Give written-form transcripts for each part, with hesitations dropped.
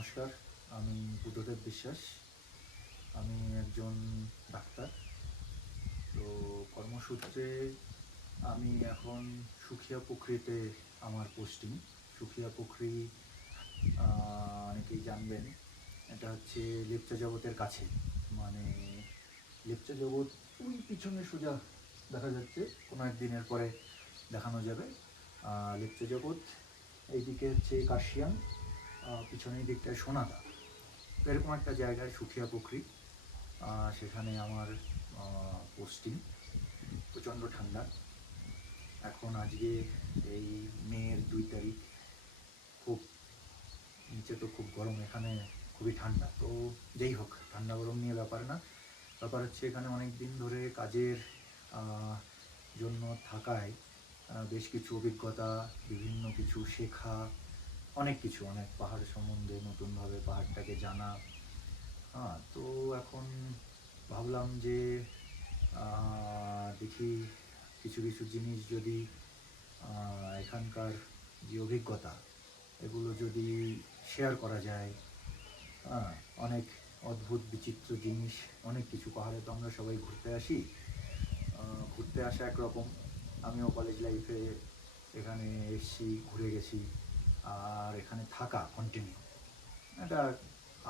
নমস্কার, আমি বুদ্ধদেব বিশ্বাস। আমি একজন ডাক্তার। তো কর্মসূত্রে আমি এখন সুখিয়া পুখরীতে আমার পোস্টিং। সুখিয়া পুখরী অনেকেই জানবেন, এটা হচ্ছে লেপচা জগতের কাছে। মানে লেপচা জগৎ ওই পিছনে সোজা দেখা যাচ্ছে, কোনো একদিনের পরে দেখানো যাবে। লেপচা জগৎ এইদিকে হচ্ছে কাশিয়ান, পিছনের দিকটায় সোনাদা। এরকম একটা জায়গায় সুখিয়া পুখরী, সেখানে আমার পোস্টিং। প্রচণ্ড ঠান্ডা এখন। আজকে এই মের 2 তারিখ, খুব নিচে তো খুব গরম, এখানে খুবই ঠান্ডা। তো যেই হোক, ঠান্ডা গরম নিয়ে ব্যাপার না। ব্যাপার হচ্ছে এখানে অনেক দিন ধরে কাজের জন্য থাকায় বেশ কিছু অভিজ্ঞতা, বিভিন্ন কিছু শেখা, অনেক কিছু, অনেক পাহাড় সম্বন্ধে নতুনভাবে পাহাড়টাকে জানা। তো এখন ভাবলাম যে দেখি কিছু কিছু জিনিস যদি এখানকার যে অভিজ্ঞতা, এগুলো যদি শেয়ার করা যায়। অনেক অদ্ভুত বিচিত্র জিনিস, অনেক কিছু। পাহাড়ে তো আমরা সবাই ঘুরতে আসি, ঘুরতে আসা একরকম। আমিও কলেজ লাইফে এখানে এসেছি, ঘুরে গেছি। আর এখানে থাকা কন্টিনিউ, এটা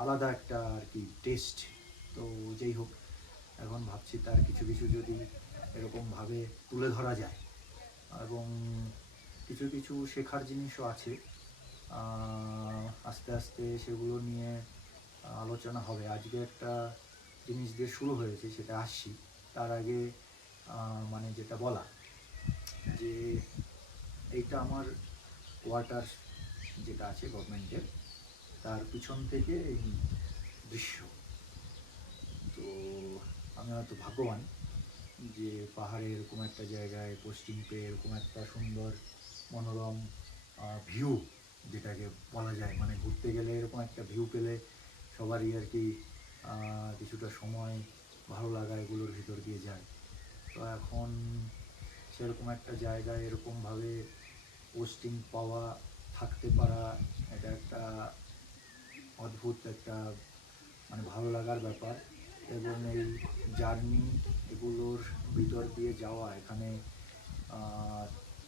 আলাদা একটা আর কি টেস্ট। তো যেই হোক, এখন ভাবছি তার কিছু কিছু যদি এরকমভাবে তুলে ধরা যায়, এবং কিছু কিছু শেখার জিনিসও আছে। আস্তে আস্তে সেগুলো নিয়ে আলোচনা হবে। আজকে একটা জিনিস দিয়ে শুরু হয়েছে, সেটা আসছি। তার আগে মানে যেটা বলা, যে এইটা আমার কোয়ার্টার যেটা আছে গভর্নমেন্টের, তার পিছন থেকে এই দৃশ্য। তো আমি হয়তো ভাগ্যবান যে পাহাড়ে এরকম একটা জায়গায় পোস্টিং পেয়ে এরকম একটা সুন্দর মনোরম ভিউ, যেটাকে বলা যায়, মানে ঘুরতে গেলে এরকম একটা ভিউ পেলে সবারই আর কি কিছুটা সময় ভালো লাগা এগুলোর ভিতর দিয়ে যায়। তো এখন সেরকম একটা জায়গায় এরকমভাবে পোস্টিং পাওয়া, থাকতে পারা, এটা একটা অদ্ভুত একটা মানে ভালো লাগার ব্যাপার। এবং এই জার্নি, এগুলোর ভিতর দিয়ে যাওয়া, এখানে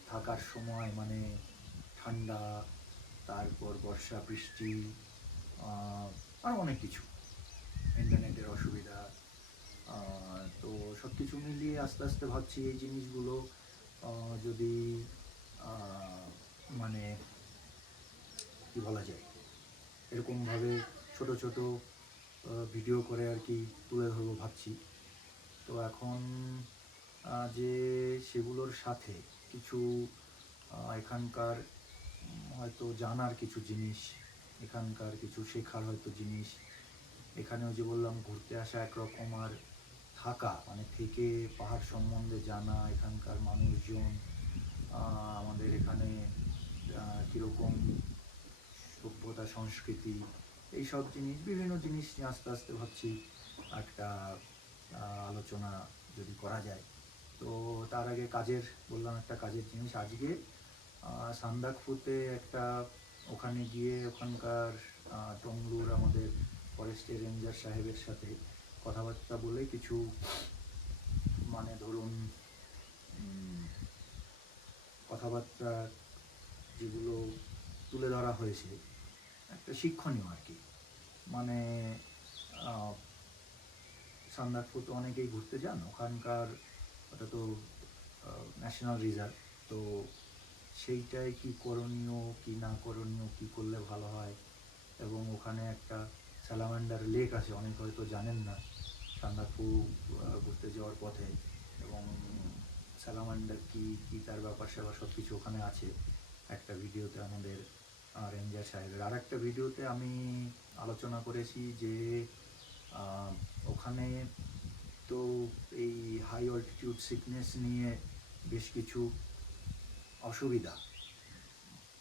থাকার সময় মানে ঠান্ডা, তারপর বর্ষা, বৃষ্টি, আর অনেক কিছু, ইন্টারনেটের অসুবিধা। তো সব কিছু মিলিয়ে আস্তে আস্তে ভাবছি এই জিনিসগুলো যদি মানে কি বলা যায়, এরকমভাবে ছোট ছোট ভিডিও করে আর কি তুলে ধরবো ভাবছি। তো এখন যে সেগুলোর সাথে কিছু এখানকার হয়তো জানার কিছু জিনিস, এখানকার কিছু শেখার হয়তো জিনিস। এখানেও যে বললাম ঘুরতে আসা একরকম, আর থাকা মানে থেকে পাহাড় সম্বন্ধে জানা, এখানকার মানুষজন, আমাদের এখানে কীরকম সভ্যতা, সংস্কৃতি, এই সব জিনিস, বিভিন্ন জিনিস নিয়ে আস্তে আস্তে ভাবছি একটা আলোচনা যদি করা যায়। তো তার আগে কাজের, বললাম একটা কাজের জিনিস। আজকে সান্দাকফুতে একটা, ওখানে গিয়ে ওখানকার টংলুর আমাদের ফরেস্টের রেঞ্জার সাহেবের সাথে কথাবার্তা বলে কিছু মানে ধরুন কথাবার্তা যেগুলো তুলে ধরা হয়েছে, একটা শিক্ষণীয় আর কি। মানে সান্দাকফু তো অনেকেই ঘুরতে যান, ওখানকার ওটা তো ন্যাশনাল রিজার্ভ। তো সেইটাই কি করণীয়, কি না করণীয়, কি করলে ভালো হয়। এবং ওখানে একটা স্যালামান্ডার লেক আছে, অনেক হয়তো জানেন না, সান্দাকফু ঘুরতে যাওয়ার পথে। এবং স্যালামান্ডার কি কি তার ব্যাপার স্যাপার সব কিছু ওখানে আছে একটা ভিডিওতে আমাদের রেঞ্জার সাহেবের। আর একটা ভিডিওতে আমি আলোচনা করেছি যে ওখানে তো এই হাই অল্টিটিউড সিকনেস নিয়ে বেশ কিছু অসুবিধা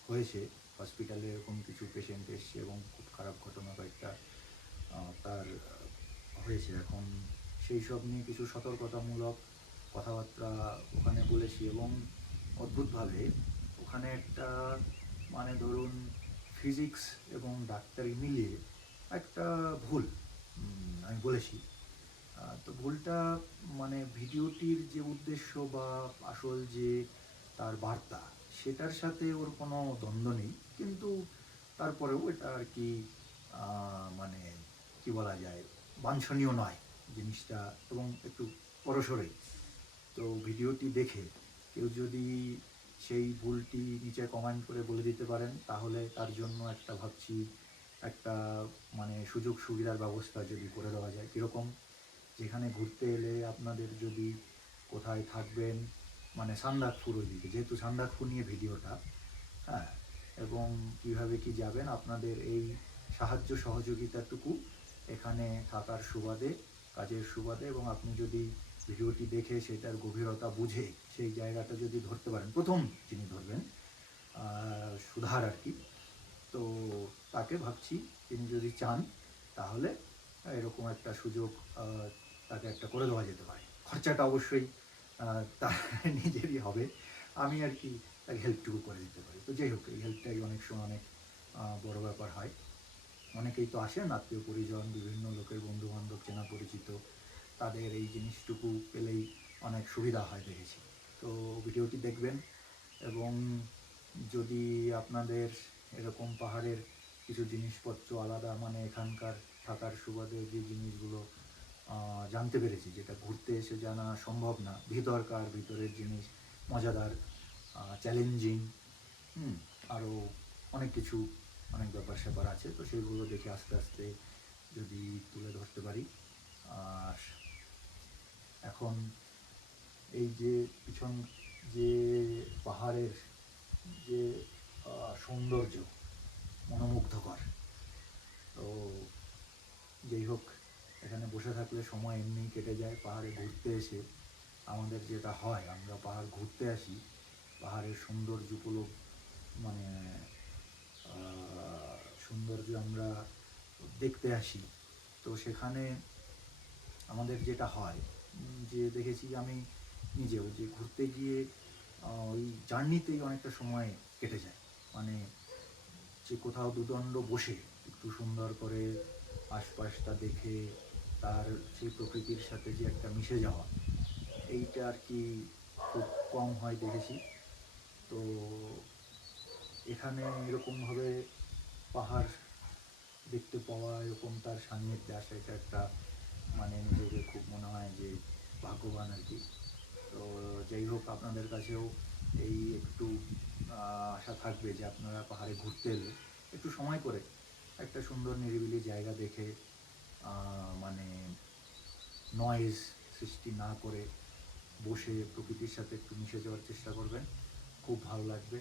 হয়েছে। হসপিটালে এরকম কিছু পেশেন্ট এসছে এবং খুব খারাপ ঘটনা কয়েকটা তার হয়েছে। এখন সেই সব নিয়ে কিছু সতর্কতামূলক কথাবার্তা ওখানে বলেছি। এবং অদ্ভুতভাবে ওখানে একটা মানে ধরুন ফিজিক্স এবং ডাক্তারি মিলিয়ে একটা ভুল আমি বলেছি। তো ভুলটা মানে ভিডিওটির যে উদ্দেশ্য বা আসল যে তার বার্তা, সেটার সাথে ওর কোনো দ্বন্দ্ব নেই, কিন্তু তারপরেও এটা আর কি মানে কি বলা যায়, বাঞ্ছনীয় নয় জিনিসটা, এবং একটু বড়সড়ই। তো ভিডিওটি দেখে কেউ যদি সেই ভুলটি নিচে কমেন্ট করে বলে দিতে পারেন, তাহলে তার জন্য একটা ভাবছি একটা মানে সুযোগ সুবিধার ব্যবস্থা যদি করে দেওয়া যায়। কীরকম? যেখানে ঘুরতে এলে আপনাদের যদি কোথায় থাকবেন, মানে সান্দাকফুর ওইদিকে, যেহেতু সান্দাকফুর নিয়ে ভিডিওটা, হ্যাঁ, এবং কীভাবে কি যাবেন, আপনাদের এই সাহায্য সহযোগিতাটুকু এখানে থাকার সুবাদে, কাজের সুবাদে, এবং আপনি যদি ভিডিওটি দেখে সেটার গভীরতা বুঝে সেই জায়গাটা যদি ধরতে পারেন, প্রথম যিনি ধরবেন সুধার আর কি, তো তাকে ভাবছি তিনি যদি চান তাহলে এরকম একটা সুযোগ তাকে একটা করে দেওয়া যেতে পারে। খরচাটা অবশ্যই তার নিজেরই হবে, আমি আর কি তাকে হেল্পটুকু করে দিতে পারি। তো যাই হোক, এই হেল্পটাই অনেক সময় অনেক বড় ব্যাপার হয়। অনেকেই তো আসেন, আত্মীয় পরিজন, বিভিন্ন লোকের বন্ধুবান্ধব, চেনা পরিচিত, তাদের এই জিনিসটুকু পেলেই অনেক সুবিধা হয় দেখেছি। তো ভিডিওটি দেখবেন, এবং যদি আপনাদের এরকম পাহাড়ের কিছু জিনিসপত্র আলাদা, মানে এখানকার থাকার সুবাদে যে জিনিসগুলো জানতে পেরেছি, যেটা ঘুরতে এসে জানা সম্ভব না, ভিতরের জিনিস, মজাদার, চ্যালেঞ্জিং, আরও অনেক কিছু, অনেক ব্যাপার স্যাপার আছে, তো সেগুলো দেখে আস্তে আস্তে যদি তুলে ধরতে পারি। আর এখন এই যে পিছন যে পাহাড়ের যে সৌন্দর্য মনোমুগ্ধকর, তো যাই হোক, এখানে বসে থাকলে সময় এমনিই কেটে যায়। পাহাড়ে ঘুরতে এসে আমাদের যেটা হয়, আমরা পাহাড় ঘুরতে আসি, পাহাড়ের সৌন্দর্যগুলো মানে সৌন্দর্য আমরা দেখতে আসি, তো সেখানে আমাদের যেটা হয় যে দেখেছি আমি নিজেও, যে ঘুরতে গিয়ে ওই জার্নিতেই অনেকটা সময় কেটে যায়, মানে যে কোথাও দুদণ্ড বসে একটু সুন্দর করে আশপাশটা দেখে তার সেই প্রকৃতির সাথে যে একটা মিশে যাওয়া, এইটা আর কি খুব কম হয় দেখেছি। তো এখানে এরকমভাবে পাহাড় দেখতে পাওয়া, এরকম তার সান্নিধ্যে আসা, এটা একটা মানে নিজেকে খুব মনে হয় যে ভাগ্যবান আর কি। তো যাই হোক, আপনাদের কাছেও এই একটু আশা থাকবে যে আপনারা পাহাড়ে ঘুরতে এলে একটু সময় করে একটা সুন্দর নিরিবিলি জায়গা দেখে, মানে নয়েজ সৃষ্টি না করে বসে প্রকৃতির সাথে একটু মিশে যাওয়ার চেষ্টা করবেন, খুব ভালো লাগবে।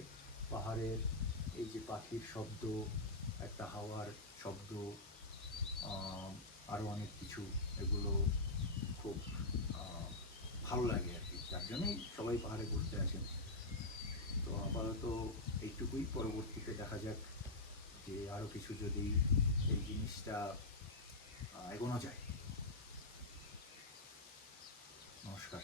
পাহাড়ের এই যে পাখির শব্দ, একটা হাওয়ার শব্দ, আরও অনেক কিছু, এগুলো খুব ভালো লাগে আর কি, যার জন্যই সবাই পাহাড়ে ঘুরতে আসেন। তো আপাতত এইটুকুই, পরবর্তীতে দেখা যাক যে আরও কিছু যদি এই জিনিসটা এগোনো যায়। নমস্কার।